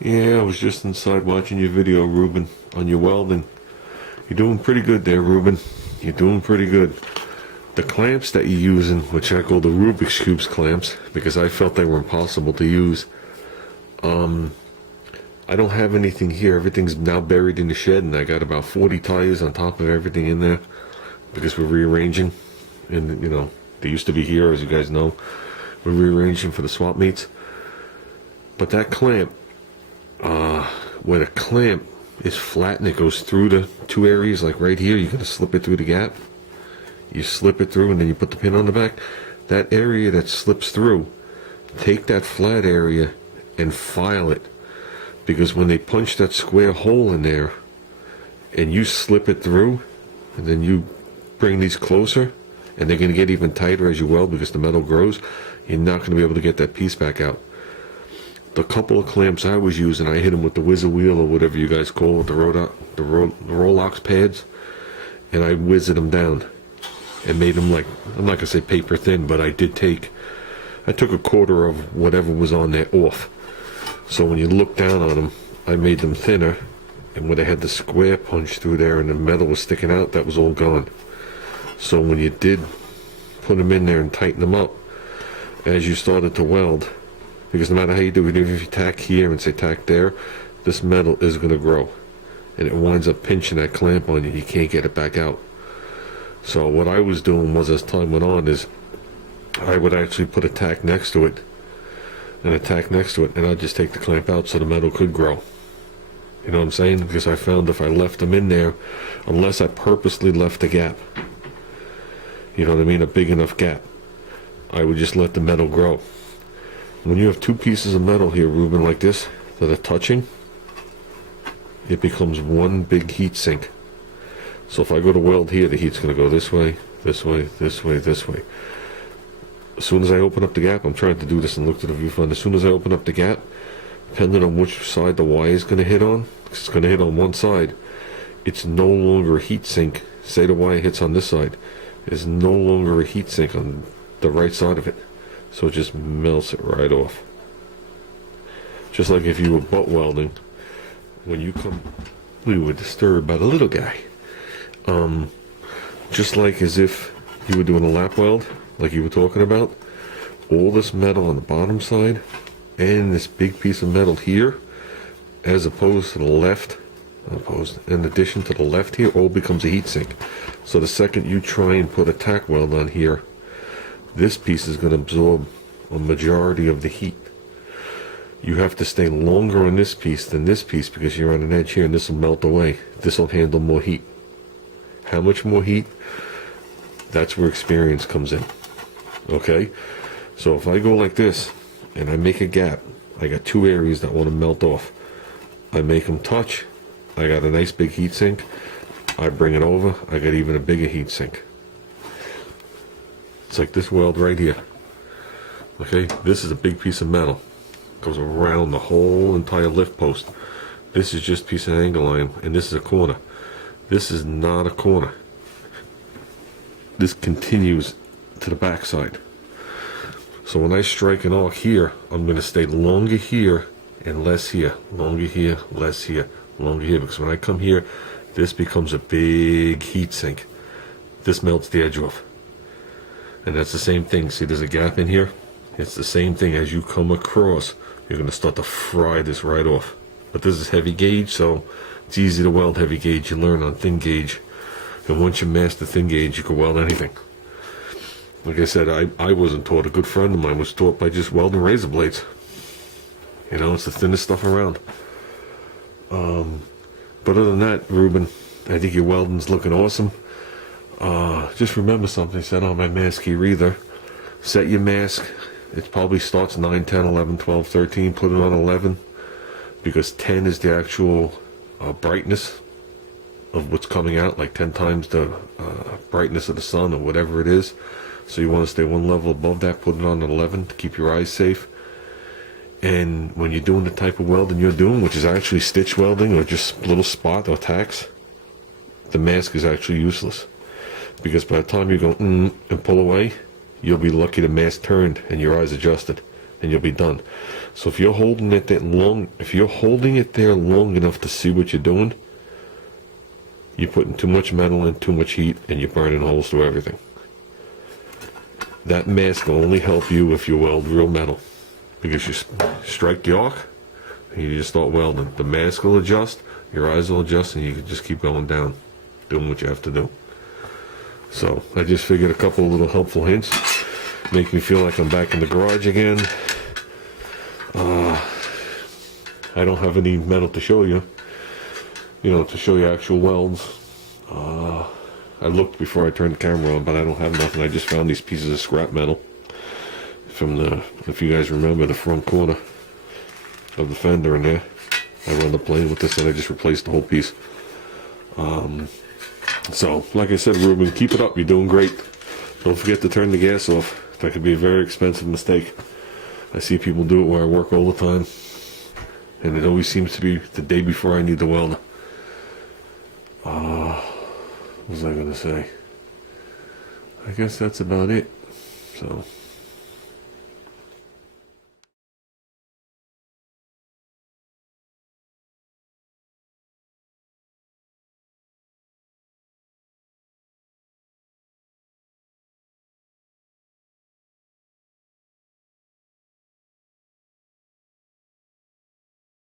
Yeah, I was just inside watching your video, Reuben, on your welding. You're doing pretty good there, Reuben. You're doing pretty good. The clamps that you're using, which I call the Rubik's Cubes clamps, because I felt they were impossible to use. I don't have anything here. Everything's now buried in the shed, and I got about 40 tires on top of everything in there because we're rearranging. And, they used to be here, as you guys know. We're rearranging for the swap meets. But that clamp, where the clamp is flat and it goes through the two areas, like right here, you're going to slip it through the gap. You slip it through and then you put the pin on the back. That area that slips through, take that flat area and file it. Because when they punch that square hole in there and you slip it through and then you bring these closer and they're going to get even tighter as you weld because the metal grows, you're not going to be able to get that piece back out. The couple of clamps I was using, I hit them with the whizzer wheel or whatever you guys call it, the Rolox pads, and I whizzed them down and made them, like, I'm not going to say paper thin, but I took a quarter of whatever was on there off. So when you look down on them, I made them thinner, and when they had the square punch through there and the metal was sticking out, that was all gone. So when you did put them in there and tighten them up, as you started to weld, because no matter how you do it, even if you tack here and say tack there, this metal is going to grow. And it winds up pinching that clamp on you. You can't get it back out. So what I was doing was, as time went on, is I would actually put a tack next to it, and a tack next to it, and I'd just take the clamp out so the metal could grow. You know what I'm saying? Because I found if I left them in there, unless I purposely left a gap, you know what I mean, a big enough gap, I would just let the metal grow. When you have two pieces of metal here, Reuben, like this, that are touching, it becomes one big heat sink. So if I go to weld here, the heat's going to go this way, this way, this way, this way. As soon as I open up the gap, I'm trying to do this and look to the viewfinder. As soon as I open up the gap, depending on which side the wire is going to hit on, because it's going to hit on one side, it's no longer a heat sink. Say the wire hits on this side, it's no longer a heat sink on the right side of it. So it just melts it right off. Just like if you were butt welding, when you come, we were disturbed by the little guy. Just like as if you were doing a lap weld, like you were talking about, all this metal on the bottom side and this big piece of metal here, as opposed to the left, in addition to the left here, all becomes a heat sink. So the second you try and put a tack weld on here, this piece is going to absorb a majority of the heat. You have to stay longer on this piece than this piece because you're on an edge here, and this will melt away. This will handle more heat. How much more heat? That's where experience comes in. Okay? So if I go like this and I make a gap, I got two areas that want to melt off. I make them touch. I got a nice big heat sink. I bring it over. I got even a bigger heat sink. It's like this weld right here. Okay, this is a big piece of metal. Goes around the whole entire lift post. This is just a piece of angle iron, and this is a corner. This is not a corner. This continues to the back side. So when I strike an arc here, I'm going to stay longer here and less here. Longer here, less here, longer here. Because when I come here, this becomes a big heat sink. This melts the edge off. And that's the same thing. See, there's a gap in here. It's the same thing. As you come across, you're going to start to fry this right off. But this is heavy gauge, so it's easy to weld heavy gauge. You learn on thin gauge. And once you master thin gauge, you can weld anything. Like I said, I wasn't taught. A good friend of mine was taught by just welding razor blades. You know, it's the thinnest stuff around. But other than that, Reuben, I think your welding's looking awesome. Just remember something. I said on my mask here either. Set your mask. It probably starts 9, 10, 11, 12, 13. Put it on 11. Because 10 is the actual brightness of what's coming out. Like 10 times the brightness of the sun or whatever it is. So you want to stay one level above that. Put it on 11 to keep your eyes safe. And when you're doing the type of welding you're doing, which is actually stitch welding or just little spot or tacks, the mask is actually useless. Because by the time you go and pull away, you'll be lucky the mask turned and your eyes adjusted. and you'll be done. So if you're holding it that long, if you're holding it there long enough to see what you're doing, you're putting too much metal in, too much heat, and you're burning holes through everything. That mask will only help you if you weld real metal, because you strike the arc and you just start welding. The mask will adjust, your eyes will adjust, and you can just keep going down, doing what you have to do. So I just figured a couple of little helpful hints make me feel like I'm back in the garage again. I don't have any metal to show you, to show you actual welds. I looked before I turned the camera on, but I don't have nothing. I just found these pieces of scrap metal from if you guys remember, the front corner of the fender in there. I wound up playing with this and I just replaced the whole piece. So, like I said, Reuben, keep it up. You're doing great. Don't forget to turn the gas off. That could be a very expensive mistake. I see people do it where I work all the time, and it always seems to be the day before I need the welder. What was I going to say? I guess that's about it. So